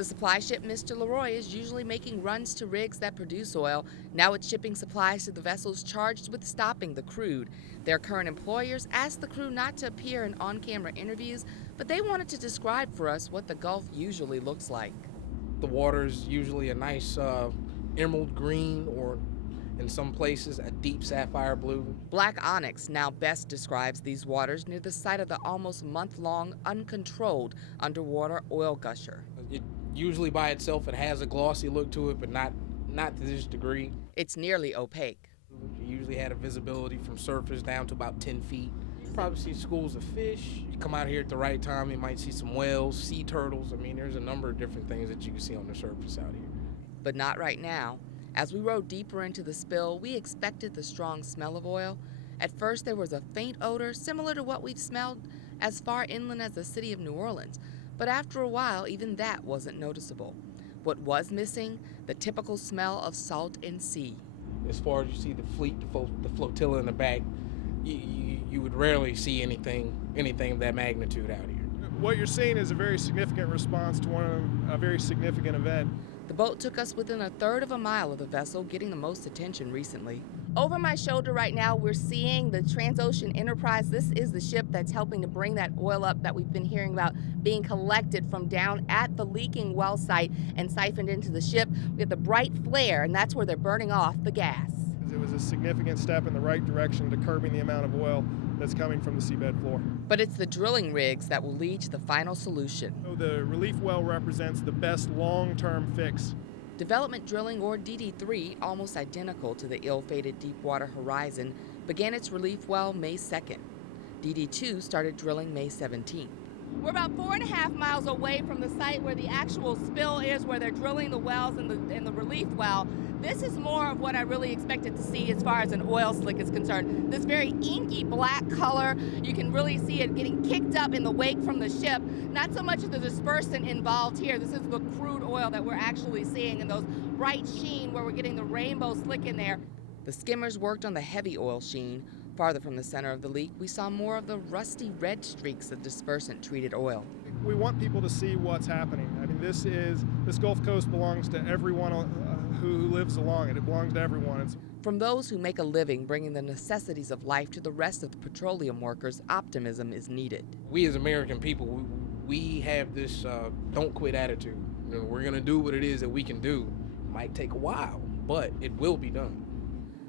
The supply ship Mr. Leroy is usually making runs to rigs that produce oil. Now it's shipping supplies to the vessels charged with stopping the crude. Their current employers asked the crew not to appear in on-camera interviews, but they wanted to describe for us what the Gulf usually looks like. The water is usually a nice emerald green, or in some places a deep sapphire blue. Black Onyx now best describes these waters near the site of the almost month-long, uncontrolled underwater oil gusher. It usually by itself it has a glossy look to it, but not to this degree. It's nearly opaque. You usually had a visibility from surface down to about 10 feet. You probably see schools of fish. You come out here at the right time, you might see some whales, sea turtles. I mean, there's a number of different things that you can see on the surface out here. But not right now. As we rode deeper into the spill, we expected the strong smell of oil. At first, there was a faint odor similar to what we've smelled as far inland as the city of New Orleans. But after a while, even that wasn't noticeable. What was missing? The typical smell of salt and sea. As far as you see the fleet, the flotilla in the back, you would rarely see anything of that magnitude out here. What you're seeing is a very significant response to a very significant event. The boat took us within a third of a mile of the vessel, getting the most attention recently. Over my shoulder right now, we're seeing the Transocean Enterprise. This is the ship that's helping to bring that oil up that we've been hearing about being collected from down at the leaking well site and siphoned into the ship. We have the bright flare, and that's where they're burning off the gas. It was a significant step in the right direction to curbing the amount of oil that's coming from the seabed floor. But it's the drilling rigs that will lead to the final solution. So the relief well represents the best long-term fix. Development drilling, or DD3, almost identical to the ill-fated Deepwater Horizon, began its relief well May 2nd. DD2 started drilling May 17th. We're about 4.5 miles away from the site where the actual spill is, where they're drilling the wells in the relief well. This is more of what I really expected to see as far as an oil slick is concerned. This very inky black color, you can really see it getting kicked up in the wake from the ship. Not so much of the dispersant involved here. This is the crude oil that we're actually seeing, and those bright sheen where we're getting the rainbow slick in there. The skimmers worked on the heavy oil sheen. Farther from the center of the leak, we saw more of the rusty red streaks of dispersant-treated oil. We want people to see what's happening. I mean, this Gulf Coast belongs to everyone who lives along it. It belongs to everyone. From those who make a living bringing the necessities of life to the rest of the petroleum workers, optimism is needed. We as American people, we have this don't quit attitude. You know, we're going to do what it is that we can do. It might take a while, but it will be done.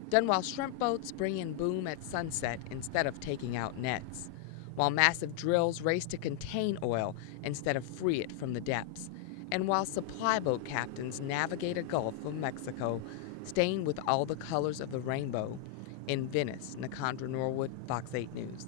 Done while shrimp boats bring in boom at sunset instead of taking out nets, while massive drills race to contain oil instead of free it from the depths, and while supply boat captains navigate a Gulf of Mexico stained with all the colors of the rainbow. In Venice, Nakandra Norwood, Fox 8 News.